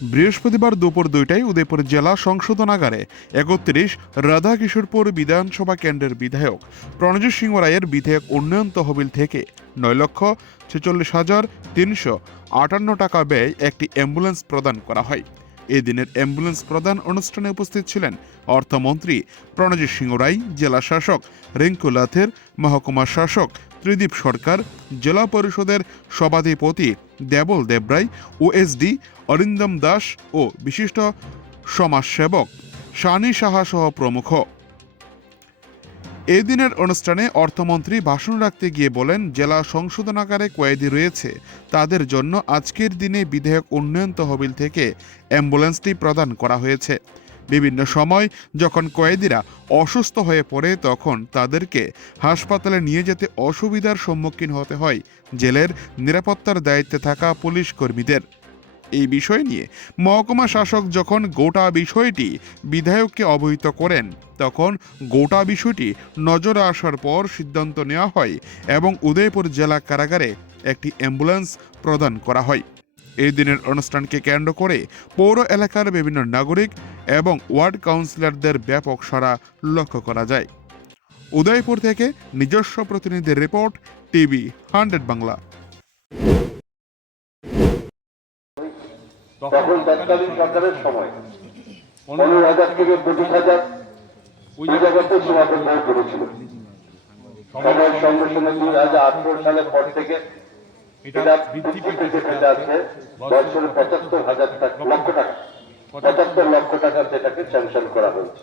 বৃহস্পতিবার দুপুর দুইটায় উদয়পুর জেলা সংশোধনাগারে একত্রিশ রাধাকিশোরপুর বিধানসভা কেন্দ্রের বিধায়ক প্রণজিৎ সিংহ রায়ের বিধায়ক উন্নয়ন তহবিল থেকে নয় লক্ষ ছেচল্লিশ হাজার তিনশো আটান্ন টাকা ব্যয় একটি অ্যাম্বুলেন্স প্রদান করা হয়। এই দিনের অ্যাম্বুলেন্স প্রদান অনুষ্ঠানে উপস্থিত ছিলেন অর্থমন্ত্রী প্রণজিৎ সিংহ রাই জেলা শাসক রিঙ্কু লাথের, মহকুমা শাসক ত্রিদীপ সরকার, জেলা পরিষদের সভাধিপতি দেবল দেবরায়, ওএসডি অরিন্দম দাস ও বিশিষ্ট সমাজসেবক শানি সাহা সহ প্রমুখ। এই দিনের অনুষ্ঠানে অর্থমন্ত্রী ভাষণ রাখতে গিয়ে বলেন, জেলা সংশোধনাগারে কয়েদি রয়েছে। তাদের জন্য আজকের দিনে বিধেয়ক উন্নয়ন তহবিল থেকে অ্যাম্বুলেন্সটি প্রদান করা হয়েছে। বিভিন্ন সময় যখন কয়েদিরা অসুস্থ হয়ে পড়ে, তখন তাদেরকে হাসপাতালে নিয়ে যেতে অসুবিধার সম্মুখীন হতে হয়। জেলের নিরাপত্তার দায়িত্বে থাকা পুলিশ কর্মীদের। এই বিষয় নিয়ে। মহকুমা শাসক যখন গোটা বিষয়টি বিধায়ককে অবহিত করেন, তখন গোটা বিষয়টি নজরে আসার পর সিদ্ধান্ত নেওয়া হয় এবং উদয়পুর জেলা কারাগারে একটি অ্যাম্বুলেন্স প্রদান করা হয়। এই দিনের অনুষ্ঠানকে কেন্দ্র করে পৌর এলাকার বিভিন্ন নাগরিক এবং ওয়ার্ড কাউন্সিলরদের ব্যাপক সাড়া লক্ষ্য করা যায়। উদয়পুর থেকে নিজস্ব প্রতিনিধির রিপোর্ট, টিভি হান্ড্রেড বাংলা। তখন তৎকালীন সরকারের সময় পনেরো হাজার থেকে পঁচিশ হাজার ওই জায়গাতে সীমাবদ্ধ করেছিল। সময়ের সঙ্গে সঙ্গে দুই হাজার আঠারো সালের পর থেকে এটা বৃদ্ধি পেতে পেতে আছে। বছরে পঁচাত্তর হাজার লক্ষ টাকা পঁচাত্তর লক্ষ টাকা সেটাকে স্যাংশন করা হয়েছে।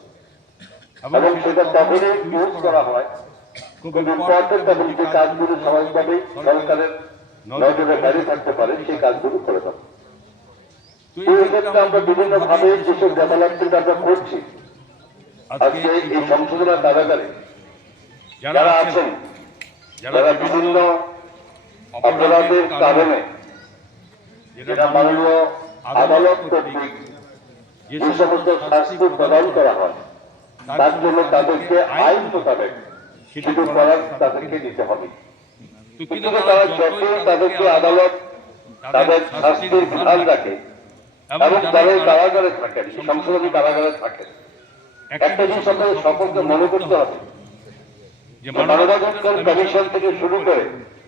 এবং সেটা তখনই ইউজ করা হয়। খুব ইম্পর্টেন্ট এবং যে কাজগুলো সহজভাবেই সরকারের নজরে দাঁড়িয়ে থাকতে পারে সেই কাজগুলো করে দেয় ক্ষেত্রে আমরা বিভিন্ন ভাবে যেসব ডেভেলপমেন্ট আমরা করছি। আজকে এই সংশোধনের কারাগারে যারা আছেন যারা বিভিন্ন অপরাধের কারণে যেটা মাননীয় আদালত কর্তৃক যে সমস্ত শাস্তি প্রদান করা হয় তার জন্য তাদেরকে আইন মোতাবেক সেটুকু করার তাদেরকে দিতে হবে। কিন্তু তারা যতই তাদেরকে আদালত তাদের শাস্তির বিধান রাখে এবং এই কারাগারে থাকেন সংশোধনী কারাগারে থাকেন। একটা জিনিস আপনাদের সকলকে মনে করতে হবে। যে মানবাধিকার কমিশন থেকে শুরু করে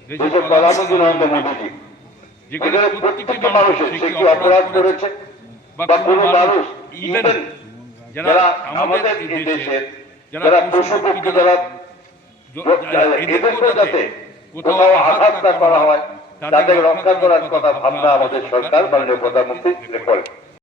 যেসব প্রধানমন্ত্রী নরেন্দ্র মোদীজি যেখানে প্রত্যেকটি মানুষের সে কি অপরাধ করেছে বা কোনো মানুষ ইভেন যারা আমাদের এই দেশের যারা পশু পক্ষী যারা এদেরকে যাতে কোথাও আঘাত না করা হয় তাদের রক্ষা করার কথা ভাবনা আমাদের সরকার মাননীয় প্রধানমন্ত্রী করে